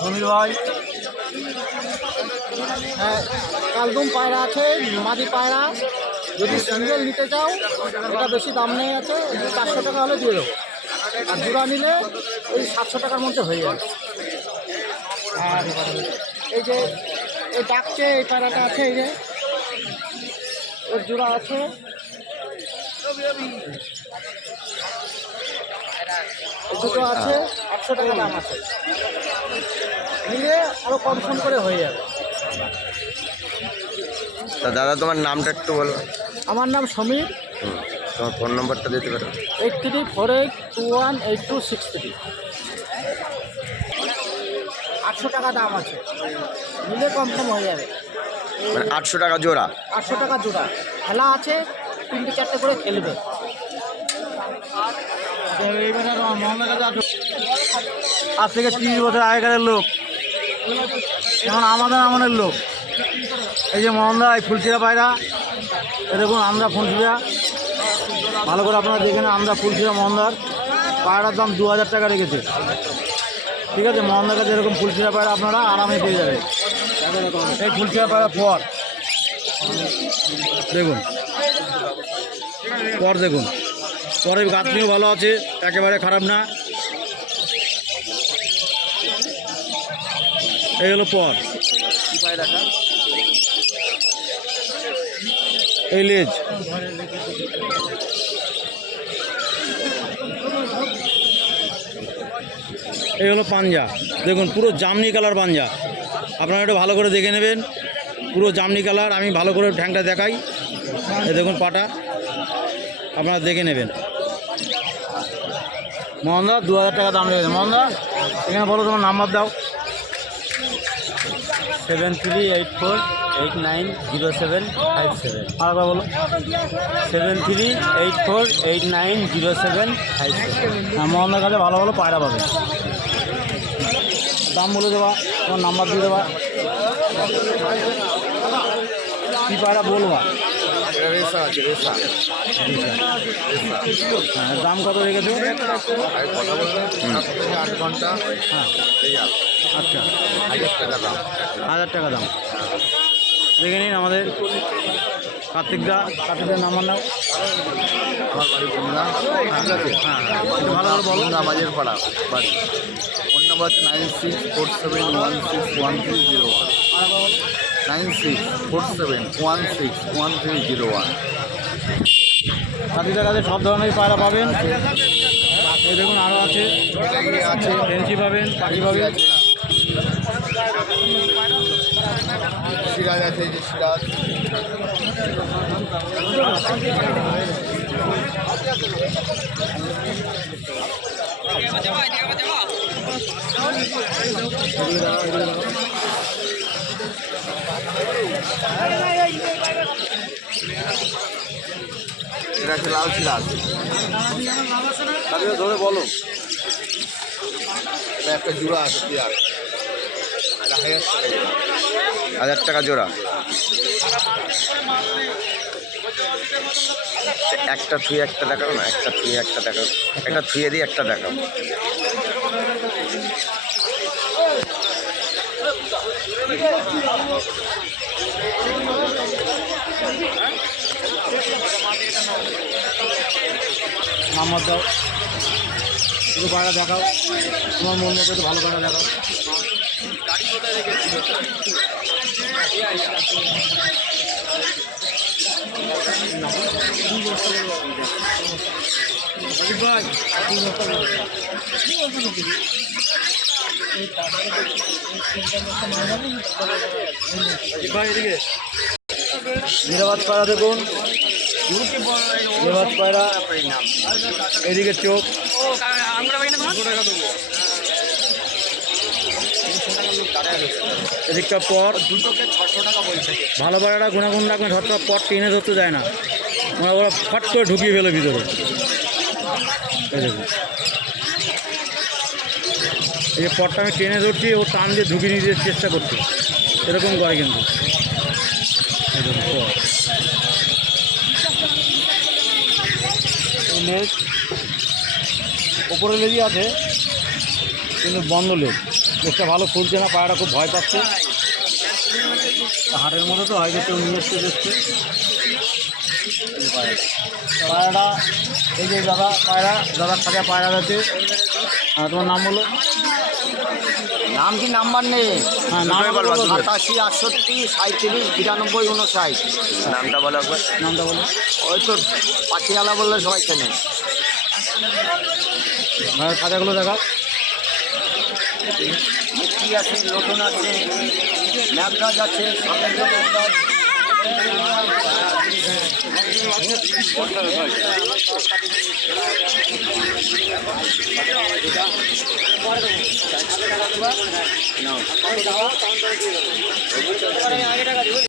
সমীর ভাই। হ্যাঁ, কালদম পায়রা আছে, মাদি পায়রা। যদি সিঙ্গেল নিতে চাও এটা বেশি দাম নেই, আছে 400 টাকা হলে দিয়ে দেবো। আর জোড়া নিলে ওই 700 টাকার মধ্যে হয়ে যাবে। আর এই যে এই ডাকছে এই পায়রাটা আছে, এই যে ওর জোড়া আছে। দুটো আছে, 800 টাকা দাম আছে। নিলে আরও কম সম করে হয়ে যাবে। তা দাদা তোমার নামটা একটু বলো। আমার নাম সমীর। তোমার ফোন নম্বরটা দিতে পারো। 8348218263। 800 টাকা দাম আছে, নিলে কম সম হয়ে যাবে। মানে 800 টাকা জোড়া? 800 টাকা জোড়া। খেলা আছে, 3-4টে করে খেলবে। আজ থেকে 30 বছর আগেকারের লোক, এখন আমাদের আমনের লোক। এই যে মোহনদা, এই ফুলচিরা পায়রা, এ দেখুন আমরা ফুলচিরা, ভালো করে আপনারা দেখে নেন। আমরা ফুলচিরা মোহনদার পায়রার দাম 2000 টাকা রেখেছে। ঠিক আছে, মোহনদার কাছে এরকম ফুলচিরা পায়রা আপনারা আরামে পেয়ে যাবেন। এই ফুলচিরা পায়রা পর দেখুন, পর দেখুন, পরের গাঁথনিও ভালো আছে, একেবারে খারাপ না। এই হলো পর, এই লেজ, এই হলো পাঞ্জা। দেখুন পুরো জামনি কালার পাঞ্জা, আপনারা একটু ভালো করে দেখে নেবেন। পুরো জামনি কালার। আমি ভালো করে ঠ্যাংটা দেখাই, এই দেখুন পাটা, আপনারা দেখে নেবেন। মোহনদা 2000 টাকা দাম লেগেছে। মোহনদা এখানে বলো তোমার নাম্বার দাও। 7384890757। আর কথা বলো। 7384890757। হ্যাঁ, মোহনদার কাছে ভালো ভালো পায়রা পাবে। দাম বলে দেওয়া, তোমার নাম্বার দিয়ে দেওয়া, কী পায়রা বলবা। হ্যাঁ, দাম কত রেখেছে? 8 ঘন্টা। হ্যাঁ, আচ্ছা, 1000 টাকা দাম। 1000 টাকা দাম। দেখে নিন আমাদের কার্তিকদা, কার্তিকদার নাম্বার নাও। আমার বাড়ি বন্ধুরা, ঠিক আছে? হ্যাঁ, একটু ভালো করে বলো। নামাজের পাড়া বাড়ি। ফোন নাম্বার হচ্ছে 9647161301। 9647161301। কার্তিকদার কাছে সব ধরনের পায়রা পাবেন। এই দেখুন আরও আছে, আছে ফেন্সি পাবেন, পাখি পাবেন। সিরাজ আছে, এই যে সিরাজ। এটা হচ্ছে লাল সিরাজ। ধরে বলো। এটা একটা জোড়া আছে সিরাজ, 1000 টাকা জোড়া। একটা থুয়ে একটা দেখাও না, একটা থুয়ে একটা দেখাও, একটা থুয়ে দিয়ে একটা দেখাও। নাম্বার দাও, একটু পায়রা দেখাও, তোমার মন মতো একটু ভালো পায়রা দেখাও। নিরাবাদ পায়রা দেখুন, নিরাবাদ পায়রা। এদিকে চোখ, এদিকটা পর। দুটোকে 600 টাকা বলছে। ভালো পায়রাটা গুণাগুণ রাখবেন, হঠাৎ পট টেনে ধরতে যায় না, ওরা ফট করে ঢুকিয়ে ফেলে ভিতরে। এই দেখুন, এই যে পটটা আমি টেনে ধরছি, ও টান দিয়ে ঢুকিয়ে নিয়ে যেতে চেষ্টা করছে, এরকম করে কিন্তু। এই দেখুন পট, লেজ ওপরে লেজই আছে কিন্তু বন্ধ লেজ। বেশটা ভালো ফুলছে না, পায়রাটা খুব ভয় পাচ্ছে। হাটের মধ্যে তো হয়তো কেউ নিয়ে এসছে দেখতে। পায়রাটা এই যে দাদা পায়রা, দাদার সাথে পায়রা আছে। তোমার নাম বলো। নাম কি নাম্বার নেই? হ্যাঁ নাম দুটোই বলবা, দুটোই। 88 68 37 92 59। নামটা বলো একবার। নামটা বলো। ওই তো পাখিয়ালা বললে সবাই চেনে। খাঁচাগুলো দেখা। মিষ্টি আছে, লটন আছে, ম্যাগরাজ আছে, ম্যাগরাজ।